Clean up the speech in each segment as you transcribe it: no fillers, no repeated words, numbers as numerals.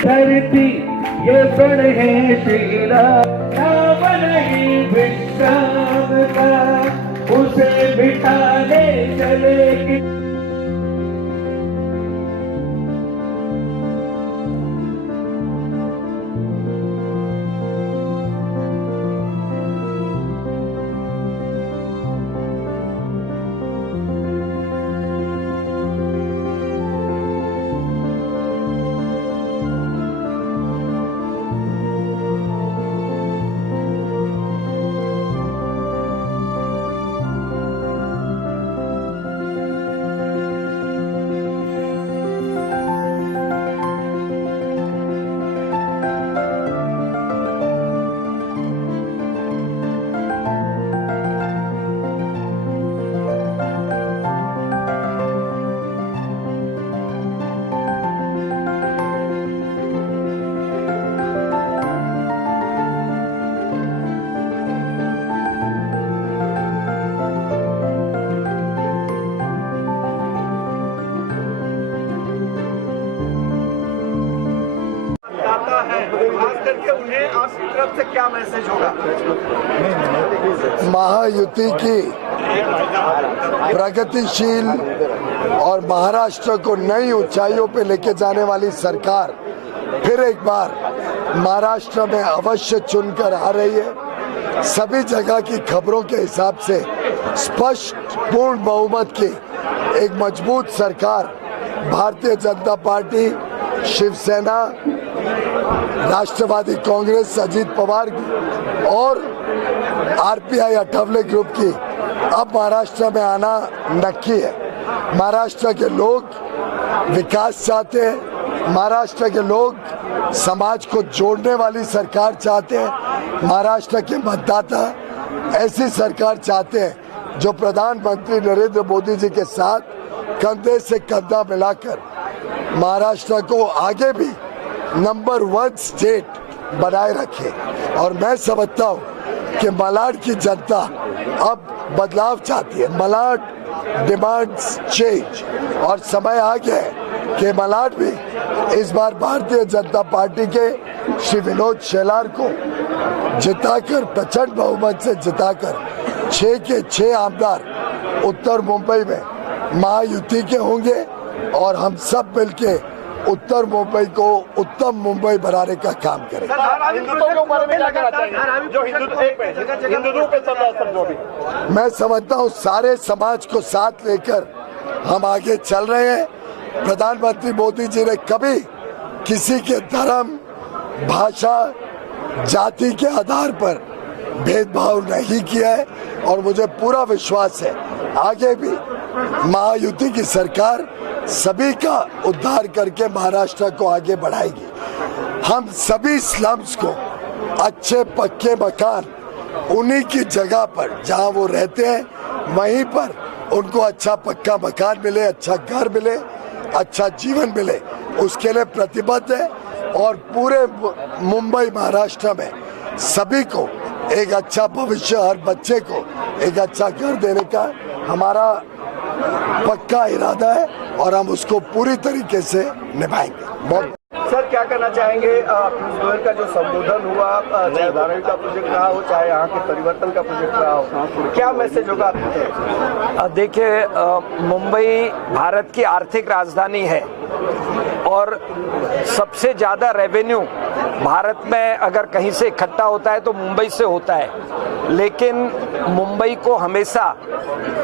धरती ये बन है शीला, नाम नहीं विश्राम का, उसे बिठाने चलेगी। खास करके उन्हें आपकी तरफ से क्या मैसेज होगा? महायुति की प्रगतिशील और महाराष्ट्र को नई ऊंचाइयों पे लेके जाने वाली सरकार फिर एक बार महाराष्ट्र में अवश्य चुनकर आ रही है। सभी जगह की खबरों के हिसाब से स्पष्ट पूर्ण बहुमत की एक मजबूत सरकार भारतीय जनता पार्टी, शिवसेना, राष्ट्रवादी कांग्रेस, अजीत पवार की और आरपीआई अठावले ग्रुप की अब महाराष्ट्र में आना नक्की है। महाराष्ट्र के लोग विकास चाहते हैं, महाराष्ट्र के लोग समाज को जोड़ने वाली सरकार चाहते हैं, महाराष्ट्र के मतदाता ऐसी सरकार चाहते हैं जो प्रधानमंत्री नरेंद्र मोदी जी के साथ कंधे से कंधा मिलाकर महाराष्ट्र को आगे भी नंबर 1 स्टेट बनाए रखे। और मैं समझता हूँ कि मलाड की जनता अब बदलाव चाहती है। मलाड डिमांड्स चेंज और समय आ गया है कि मलाड भी इस बार भारतीय जनता पार्टी के श्री विनोद शेलार को जिताकर, प्रचंड बहुमत से जिताकर 6 के 6 आमदार उत्तर मुंबई में महायुति के होंगे और हम सब मिलके उत्तर मुंबई को उत्तम मुंबई बनाने का काम करें। मैं समझता हूँ सारे समाज को साथ लेकर हम आगे चल रहे हैं। प्रधानमंत्री मोदी जी ने कभी किसी के धर्म, भाषा, जाति के आधार पर भेदभाव नहीं किया है और मुझे पूरा विश्वास है आगे भी महायुति की सरकार सभी का उद्धार करके महाराष्ट्र को आगे बढ़ाएगी। हम सभी स्लम्स को अच्छे पक्के मकान उन्हीं की जगह पर जहां वो रहते हैं वहीं पर उनको अच्छा पक्का मकान मिले, अच्छा घर मिले, अच्छा जीवन मिले, उसके लिए प्रतिबद्ध है। और पूरे मुंबई महाराष्ट्र में सभी को एक अच्छा भविष्य, हर बच्चे को एक अच्छा घर देने का हमारा पक्का इरादा है और हम उसको पूरी तरीके से निभाएंगे। सर, क्या कहना चाहेंगे? पीयूष गोयल का जो संबोधन हुआ, चाहे धारावी का प्रोजेक्ट रहा हो, चाहे यहाँ के परिवर्तन का प्रोजेक्ट रहा हो, क्या मैसेज होगा आपको? देखिए, मुंबई भारत की आर्थिक राजधानी है और सबसे ज्यादा रेवेन्यू भारत में अगर कहीं से इकट्ठा होता है तो मुंबई से होता है। लेकिन मुंबई को हमेशा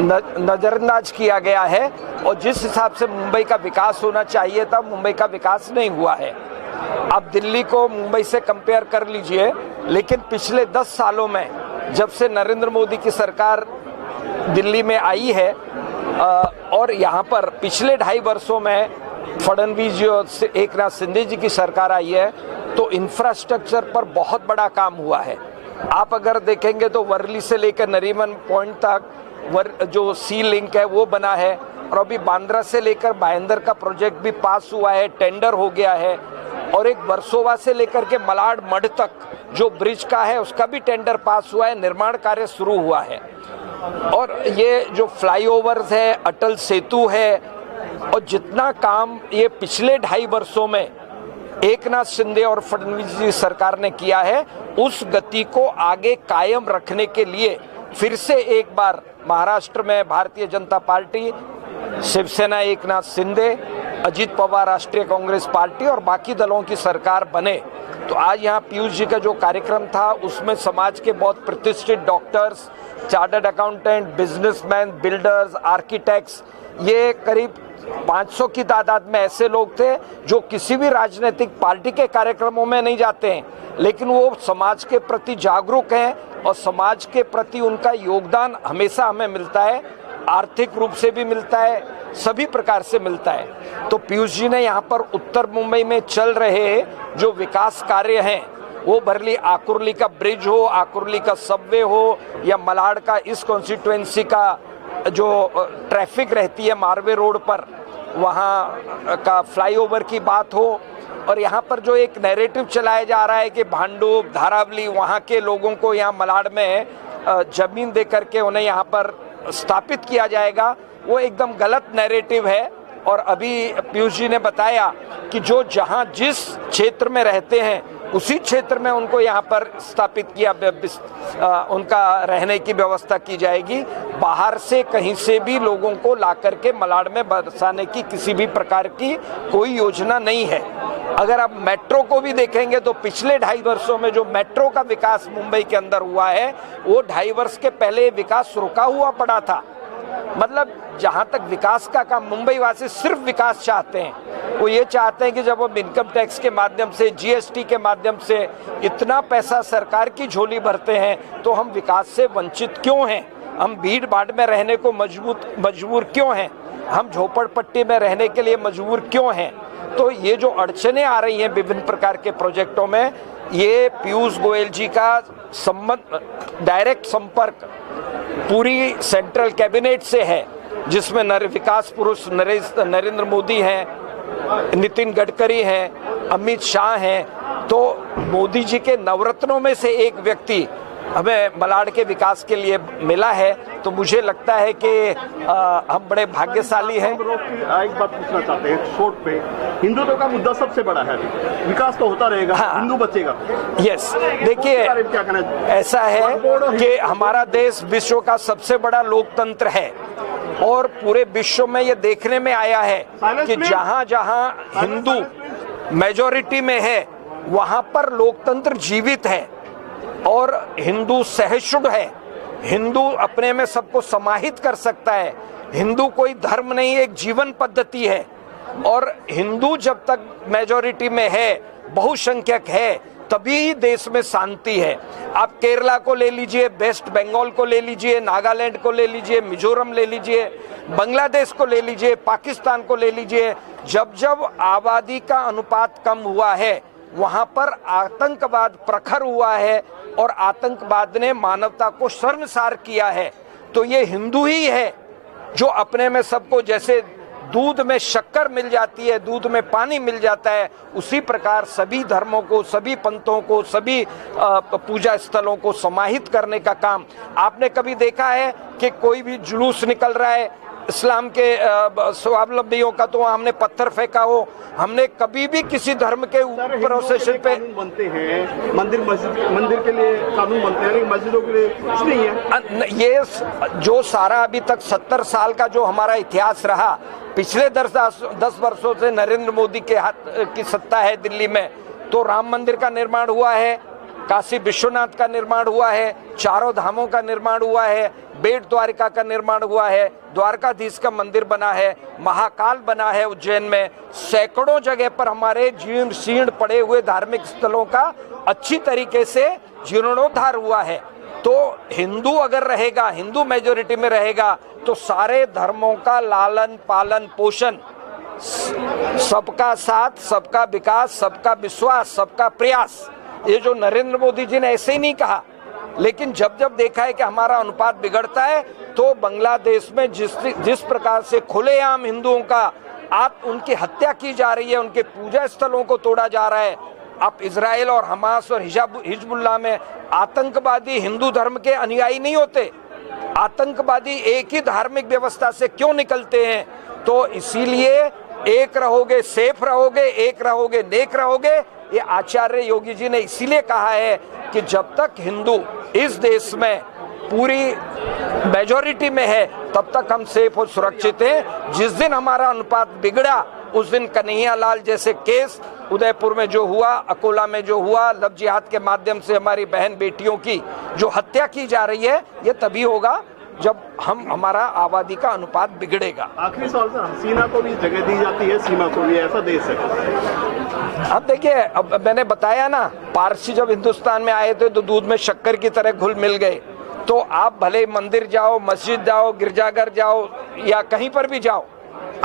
नजरअंदाज किया गया है और जिस हिसाब से मुंबई का विकास होना चाहिए था, मुंबई का विकास नहीं हुआ है। अब दिल्ली को मुंबई से कंपेयर कर लीजिए, लेकिन पिछले 10 सालों में जब से नरेंद्र मोदी की सरकार दिल्ली में आई है और यहाँ पर पिछले 2.5 वर्षों में फडणवीस जी और एकनाथ शिंदे जी की सरकार आई है, तो इंफ्रास्ट्रक्चर पर बहुत बड़ा काम हुआ है। आप अगर देखेंगे तो वर्ली से लेकर नरीमन पॉइंट तक जो सी लिंक है वो बना है और अभी बांद्रा से लेकर भाईंदर का प्रोजेक्ट भी पास हुआ है, टेंडर हो गया है। और एक वर्सोवा से लेकर के मलाड मठ तक जो ब्रिज का है उसका भी टेंडर पास हुआ है, निर्माण कार्य शुरू हुआ है। और ये जो फ्लाईओवर्स है, अटल सेतु है, और जितना काम ये पिछले 2.5 वर्षों में एकनाथ शिंदे और फडणवीस जी सरकार ने किया है, उस गति को आगे कायम रखने के लिए फिर से एक बार महाराष्ट्र में भारतीय जनता पार्टी, शिवसेना एकनाथ शिंदे, अजित पवार राष्ट्रीय कांग्रेस पार्टी और बाकी दलों की सरकार बने। तो आज यहाँ पीयूष जी का जो कार्यक्रम था उसमें समाज के बहुत प्रतिष्ठित doctors, chartered accountant, businessman, builders, architects, ये करीब 500 की तादाद में ऐसे लोग थे जो किसी भी राजनीतिक पार्टी के कार्यक्रमों में नहीं जाते हैं, लेकिन वो समाज के प्रति जागरूक हैं और समाज के प्रति उनका योगदान हमेशा हमें मिलता है, आर्थिक रूप से भी मिलता है, सभी प्रकार से मिलता है। तो पीयूष जी ने यहाँ पर उत्तर मुंबई में चल रहे जो विकास कार्य हैं, वो भरली आकुर्ली का ब्रिज हो, आकुर्ली का सबवे हो, या मलाड का इस कॉन्स्टिट्यूएंसी का जो ट्रैफिक रहती है मारवे रोड पर, वहाँ का फ्लाईओवर की बात हो, और यहाँ पर जो एक नैरेटिव चलाया जा रहा है कि भांडुप, धारावली, वहाँ के लोगों को यहाँ मलाड में जमीन दे करके उन्हें यहाँ पर स्थापित किया जाएगा, वो एकदम गलत नैरेटिव है। और अभी पीयूष जी ने बताया कि जो जहाँ जिस क्षेत्र में रहते हैं उसी क्षेत्र में उनको यहाँ पर स्थापित किया, उनका रहने की व्यवस्था की जाएगी। बाहर से कहीं से भी लोगों को ला करके मलाड में बसाने की किसी भी प्रकार की कोई योजना नहीं है। अगर आप मेट्रो को भी देखेंगे तो पिछले 2.5 वर्षों में जो मेट्रो का विकास मुंबई के अंदर हुआ है, वो 2.5 वर्ष के पहले विकास रुका हुआ पड़ा था। मतलब जहां तक विकास का काम, मुंबई वासी सिर्फ विकास चाहते हैं। वो ये चाहते हैं कि जब हम इनकम टैक्स के माध्यम से, जीएसटी के माध्यम से इतना पैसा सरकार की झोली भरते हैं तो हम विकास से वंचित क्यों हैं? हम भीड़ भाड़ में रहने को मजबूर क्यों हैं? हम झोपड़पट्टी में रहने के लिए मजबूर क्यों हैं? तो ये जो अड़चने आ रही हैं विभिन्न प्रकार के प्रोजेक्टों में, ये पीयूष गोयल जी का संबंध, डायरेक्ट संपर्क पूरी सेंट्रल कैबिनेट से है, जिसमें विकास पुरुष नरेंद्र मोदी हैं, नितिन गडकरी हैं, अमित शाह हैं। तो मोदी जी के नवरत्नों में से एक व्यक्ति हमें मलाड के विकास के लिए मिला है। तो मुझे लगता है कि हम बड़े भाग्यशाली हैं। एक बात पूछना चाहते हैं शॉर्ट पे, हिंदुत्व का मुद्दा सबसे बड़ा है, विकास तो होता रहेगा, हाँ, हिंदू बचेगा। यस, देखिए ऐसा है कि हमारा देश विश्व का सबसे बड़ा लोकतंत्र है और पूरे विश्व में ये देखने में आया है कि जहां जहां हिंदू मेजॉरिटी में है वहां पर लोकतंत्र जीवित है और हिंदू सहिष्णु है। हिंदू अपने में सबको समाहित कर सकता है। हिंदू कोई धर्म नहीं, एक जीवन पद्धति है। और हिंदू जब तक मेजॉरिटी में है, बहुसंख्यक है, तभी देश में शांति है। आप केरला को ले लीजिए, वेस्ट बंगाल को ले लीजिए, नागालैंड को ले लीजिए, मिजोरम ले लीजिए, बांग्लादेश को ले लीजिए, पाकिस्तान को ले लीजिए। जब जब आबादी का अनुपात कम हुआ है वहां पर आतंकवाद प्रखर हुआ है और आतंकवाद ने मानवता को शर्मसार किया है। तो ये हिंदू ही है जो अपने में सबको, जैसे दूध में शक्कर मिल जाती है, दूध में पानी मिल जाता है, उसी प्रकार सभी धर्मों को, सभी पंथों को, सभी पूजा स्थलों को समाहित करने का काम। आपने कभी देखा है कि कोई भी जुलूस निकल रहा है इस्लाम के स्वावलंबियों का तो हमने पत्थर फेंका हो? हमने कभी भी किसी धर्म के प्रोसेशन पे बनते हैं, मंदिर के लिए कानून बनते हैं, मस्जिदों के लिए कुछ नहीं है। ये जो सारा अभी तक 70 साल का जो हमारा इतिहास रहा, पिछले 10 वर्षों से नरेंद्र मोदी के हाथ की सत्ता है दिल्ली में, तो राम मंदिर का निर्माण हुआ है, काशी विश्वनाथ का निर्माण हुआ है, चारों धामों का निर्माण हुआ है, बेट द्वारिका का निर्माण हुआ है, द्वारकाधीश का मंदिर बना है, महाकाल बना है उज्जैन में। सैकड़ों जगह पर हमारे जीर्ण शीर्ण पड़े हुए धार्मिक स्थलों का अच्छी तरीके से जीर्णोद्धार हुआ है। तो हिंदू अगर रहेगा, हिंदू मेजोरिटी में रहेगा, तो सारे धर्मों का लालन पालन पोषण, सबका साथ, सबका विकास, सबका विश्वास, सबका प्रयास, ये जो नरेंद्र मोदी जी ने ऐसे ही नहीं कहा, लेकिन जब जब देखा है कि हमारा अनुपात बिगड़ता है तो बांग्लादेश में जिस प्रकार से खुलेआम हिंदुओं का उनकी हत्या की जा रही है, उनके पूजा स्थलों को तोड़ा जा रहा है। अब इजराइल और हमास और हिजबुल्लाह में आतंकवादी हिंदू धर्म के अनुयायी नहीं होते, आतंकवादी एक ही धार्मिक व्यवस्था से क्यों निकलते हैं? तो इसीलिए एक रहोगे सेफ रहोगे, एक रहोगे नेक रहोगे। ये आचार्य योगी जी ने इसीलिए कहा है कि जब तक हिंदू इस देश में पूरी मेजॉरिटी में है तब तक हम सेफ और सुरक्षित हैं। जिस दिन हमारा अनुपात बिगड़ा उस दिन कन्हैया लाल जैसे केस उदयपुर में जो हुआ, अकोला में जो हुआ, लव जिहाद के माध्यम से हमारी बहन बेटियों की जो हत्या की जा रही है, ये तभी होगा जब हमारा आबादी का अनुपात बिगड़ेगा। आखिरी सवाल सर, हसीना को भी जगह दी जाती है, सीमा को भी, ऐसा देश है? अब देखिए, अब मैंने बताया ना, पारसी जब हिंदुस्तान में आए थे तो दूध में शक्कर की तरह घुल मिल गए। तो आप भले मंदिर जाओ, मस्जिद जाओ, गिरजाघर जाओ या कहीं पर भी जाओ,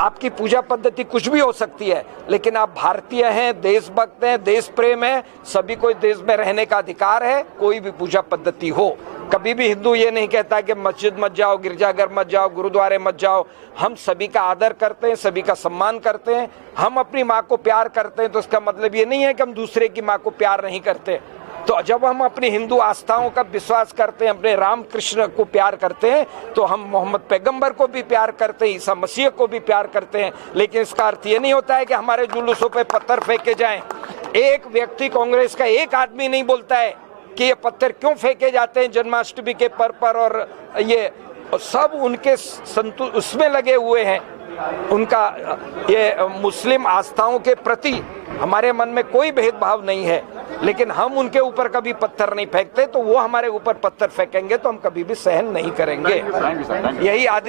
आपकी पूजा पद्धति कुछ भी हो सकती है, लेकिन आप भारतीय हैं, देशभक्त हैं, देश प्रेम है, सभी को देश में रहने का अधिकार है, कोई भी पूजा पद्धति हो। कभी भी हिंदू ये नहीं कहता कि मस्जिद मत जाओ, गिरजाघर मत जाओ, गुरुद्वारे मत जाओ। हम सभी का आदर करते हैं, सभी का सम्मान करते हैं। हम अपनी माँ को प्यार करते हैं तो इसका मतलब ये नहीं है कि हम दूसरे की माँ को प्यार नहीं करते। तो जब हम अपनी हिंदू आस्थाओं का विश्वास करते हैं, अपने राम कृष्ण को प्यार करते हैं, तो हम मोहम्मद पैगंबर को भी प्यार करते हैं, ईसा मसीह को भी प्यार करते हैं। लेकिन इसका अर्थ ये नहीं होता है कि हमारे जुलूसों पे पत्थर फेंके जाएं। एक व्यक्ति, कांग्रेस का एक आदमी नहीं बोलता है कि ये पत्थर क्यों फेंके जाते हैं जन्माष्टमी के पर और ये सब उनके उसमें लगे हुए हैं। उनका ये मुस्लिम आस्थाओं के प्रति हमारे मन में कोई भेदभाव नहीं है, लेकिन हम उनके ऊपर कभी पत्थर नहीं फेंकते, तो वो हमारे ऊपर पत्थर फेंकेंगे तो हम कभी भी सहन नहीं करेंगे। यही आदित्य